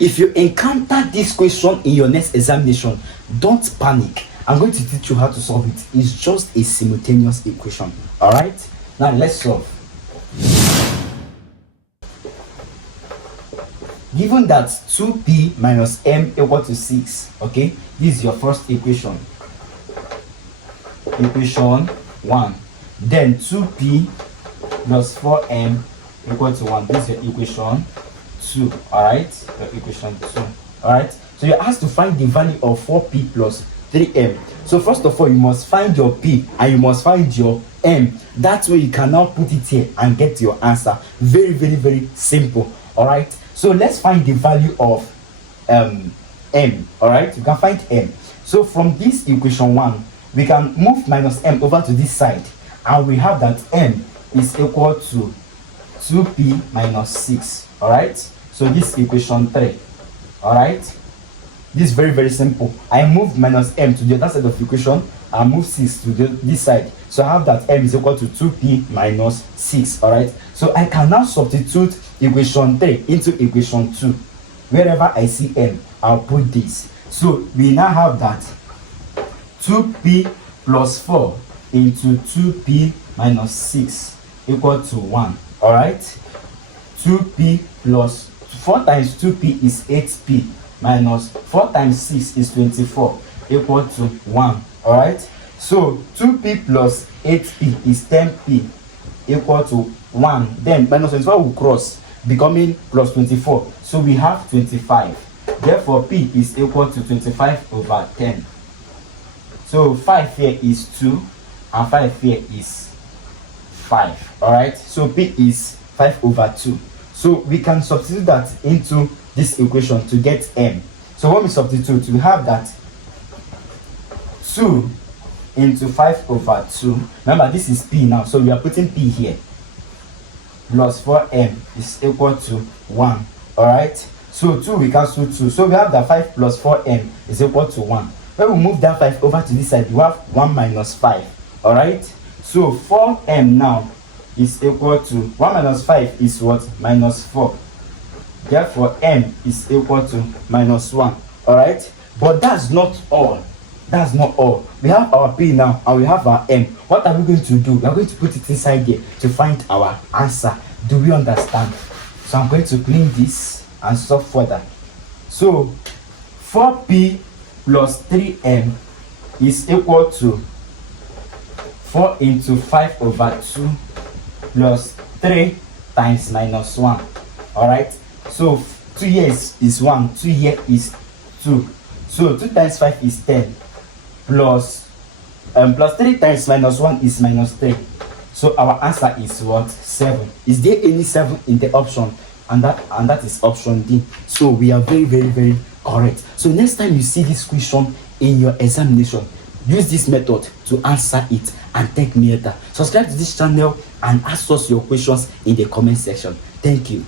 if you encounter this question in your next examination, don't panic. I'm going to teach you how to solve it. It's just a simultaneous equation. All right, now let's solve. Given that 2p minus m equal to 6, okay, this is your first equation. Equation 1. Then 2p plus 4m equal to 1. This is your equation 2. Alright, your equation 2. Alright, so you're asked to find the value of 4p plus 3m. So first of all, you must find your p and you must find your m. That way you can now put it here and get your answer. Very, very, very simple. Alright, so let's find the value of m. Alright, you can find m. So from this equation 1, we can move minus m over to this side, and we have that m is equal to 2p minus 6. Alright, so this is equation 3. Alright, this is very, very simple. I move minus m to the other side of the equation and move 6 to this side, so I have that m is equal to 2p minus 6. Alright, so I can now substitute equation 3 into equation 2. Wherever I see m, I'll put this. So we now have that 2p plus 4 into 2p minus 6 equal to 1. Alright, 2p plus 4 times 2p is 8p minus 4 times 6 is 24 equal to 1. Alright, so 2p plus 8p is 10p equal to 1. Then minus 24 will cross, becoming plus 24. So we have 25. Therefore, p is equal to 25 over 10. So 5 here is 2 and 5 here is 5. Alright, so p is 5 over 2. So we can substitute that into this equation to get m. So when we substitute, we have that 2 into 5 over 2. Remember, this is p now, so we are putting p here. Plus 4m is equal to 1. Alright, so 2 we cancel 2. So we have that 5 plus 4m is equal to 1. When we move that 5 over to this side, we have 1 minus 5. Alright, so 4m now is equal to 1 minus 5 is what? Minus 4. Therefore, m is equal to minus 1. Alright, but that's not all. That's not all. We have our p now and we have our m. What are we going to do? We are going to put it inside here to find our answer. Do we understand? So I'm going to clean this and solve further. So 4p plus 3m is equal to 4 into 5 over 2 plus 3 times minus 1. Alright, so 2 here is 1, 2 here is 2. So 2 times 5 is 10 plus 3 times minus 1 is minus 3. So our answer is what? 7. Is there any 7 in the option? And that is option D. So we are very, very, very correct. So next time you see this question in your examination, use this method to answer it and take me later. Subscribe to this channel and ask us your questions in the comment section. Thank you.